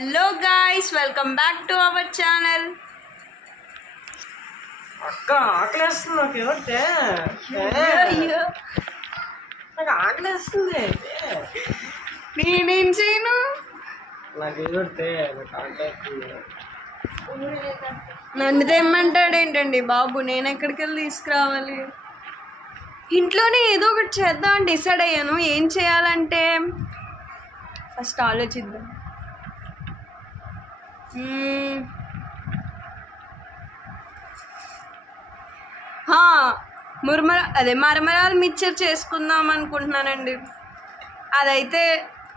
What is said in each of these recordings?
Hello guys, welcome back to our channel. అక్క ఆకలేస్తుంది నాకు ఏమంటే నాకు ఆకలేస్తుంది నేనేం చేయను. నాకు ఏమంటే నాకు ఆకలేస్తుంది. నన్ను తెమ్మంటాడు ఏంటండి బాబు, నేను ఎక్కడికి వెళ్ళి తీసుకురావాలి? ఇంట్లోనే ఏదో ఒకటి చేద్దాం అని డిసైడ్ అయ్యాను. ఏం చేయాలంటే ఫస్ట్ ఆలోచిద్దాం. మరమరాలు మిక్చర్ చేసుకుందాం అనుకుంటున్నానండి. అదైతే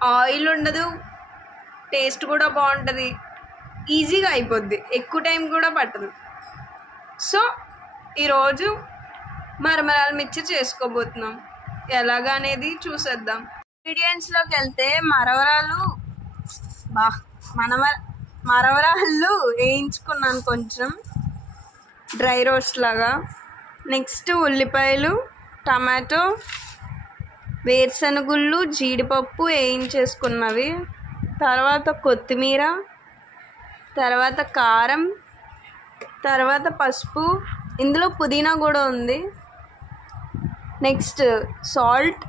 ఆయిల్ ఉండదు, టేస్ట్ కూడా బాగుంటుంది, ఈజీగా అయిపోద్ది, ఎక్కువ టైం కూడా పట్టదు. సో ఈరోజు మరమరాలు మిక్చర్ చేసుకోబోతున్నాం. ఎలాగా అనేది చూసేద్దాం. ఇంగ్రీడియంట్స్లోకి వెళ్తే మరమరాళ్ళు వేయించుకున్నాను కొంచెం డ్రై రోస్ట్ లాగా. నెక్స్ట్ ఉల్లిపాయలు, టమాటో, వేరుశనగుళ్ళు, జీడిపప్పు వేయించేసుకున్నవి, తర్వాత కొత్తిమీర, తర్వాత కారం, తర్వాత పసుపు, ఇందులో పుదీనా కూడా ఉంది, నెక్స్ట్ సాల్ట్,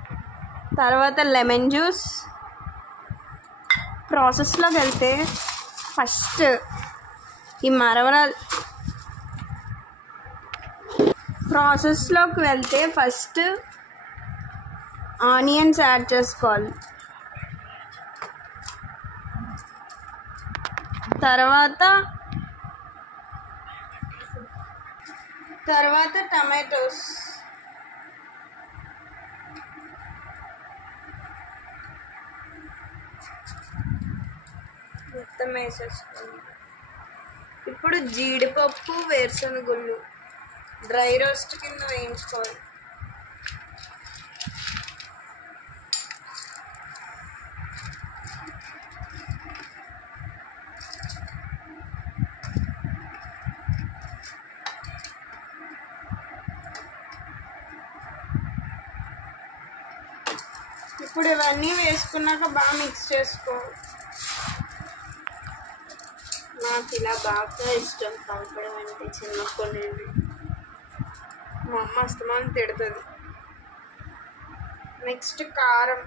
తర్వాత లెమన్ జ్యూస్. ప్రాసెస్లోకి వెళ్తే ఫస్ట్ ఆనియన్స్ యాడ్ చేసుకోవాలి, తర్వాత టమాటోస్, మొత్తం వేసేసుకోండి. ఇప్పుడు జీడిపప్పు, వేరుశనగుళ్ళు డ్రై రోస్ట్ కింద వేయించుకోవాలి. ఇప్పుడు ఇవన్నీ వేసుకున్నాక బాగా మిక్స్ చేసుకోవాలి. నాకు ఇలా బాగా ఇష్టం కలపడం అంటే, చిన్నప్పటి నుండి మా అమ్మ అస్తమానం తిడుతుంది. నెక్స్ట్ కారం,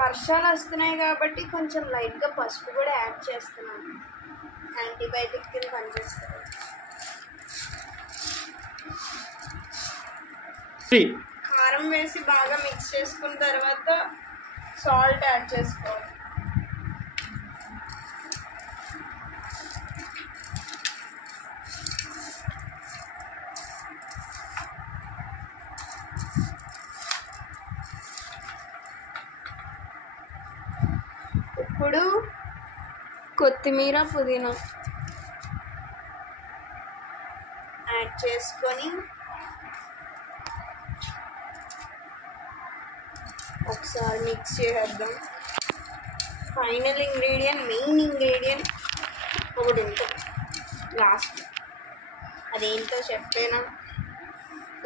వర్షాలు వస్తున్నాయి కాబట్టి కొంచెం లైట్గా పసుపు కూడా యాడ్ చేస్తున్నాను, యాంటీబయాటిక్ కింద పనిచేస్తుంది. కారం వేసి బాగా మిక్స్ చేసుకున్న తర్వాత సాల్ట్ యాడ్ చేసుకోవాలి. ఇప్పుడు కొత్తిమీర, పుదీనా యాడ్ చేసుకొని ఒకసారి మిక్స్ చేద్దాం. ఫైనల్ ఇంగ్రీడియంట్, మెయిన్ ఇంగ్రీడియంట్ ఒకటి ఉంటుంది లాస్ట్, అదేంటో చెప్పేనా?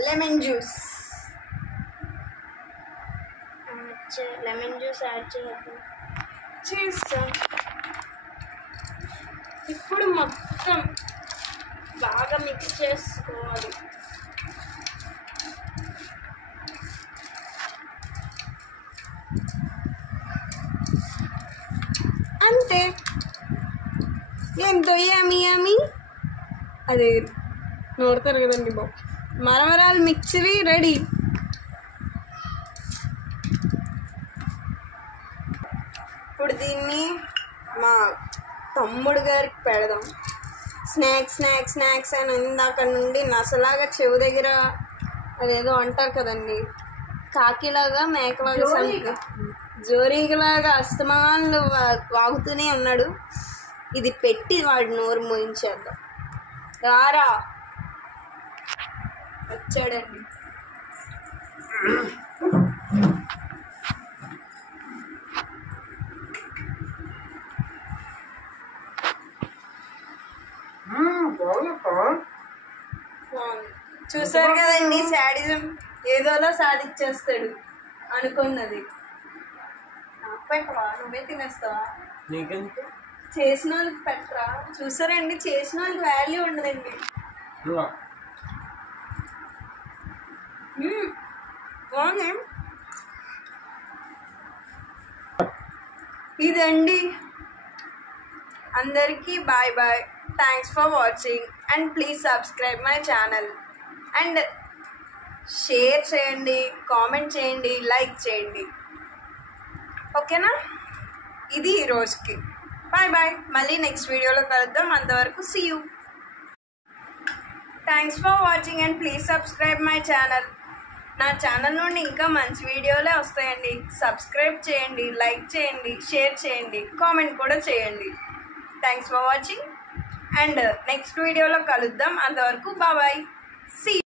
Lemon juice. యాడ్ చేస్తాం. ఇప్పుడు మొత్తం బాగా మిక్స్ చేసుకోవాలి. అంతే, ఎంతో యమీ అదే నోడతారు కదండి బాబు, మరమరాలు మిక్చరీ రెడీ. ఇప్పుడు దీన్ని మా తమ్ముడు గారికి పెడదాం. స్నాక్స్ అని ఇందాక నుండి నసలాగా చెవు దగ్గర అదేదో అంటారు కదండి, కాకిలాగా మేకలాగా జోరీగలాగా అస్తమానంలో వాగుతూనే ఉన్నాడు. ఇది పెట్టి వాడి నోరు మోయించేద్దాం. రారా, వచ్చాడండి. చూసారు కదండి, శాడిజం ఏదోలా సాధించేస్తాడు. అనుకున్నది. నాకు పెట్టవా? నువ్వే తినేస్తావా? నీకెందుకు? చేసిన వాళ్ళకి పెట్టరా? చూసారండి, చేసిన వాళ్ళకి వాల్యూ ఉండదండి. బాగుంది. ఇదండి, అందరికీ bye bye. Thanks for watching and please subscribe my channel and share చేయండి, కామెంట్ చేయండి, లైక్ చేయండి. ఓకేనా? ఇది ఈరోజుకి బాయ్ బాయ్. మళ్ళీ నెక్స్ట్ వీడియోలో కలుద్దాం. అంతవరకు see you. Thanks for watching and please subscribe my channel. నా ఛానల్ నుండి ఇంకా మంచి వీడియోలే వస్తాయండి. సబ్స్క్రైబ్ చేయండి, లైక్ చేయండి, షేర్ చేయండి, కామెంట్ కూడా చేయండి. Thanks for watching and next వీడియోలో కలుద్దాం. అంతవరకు బాయ్. సీ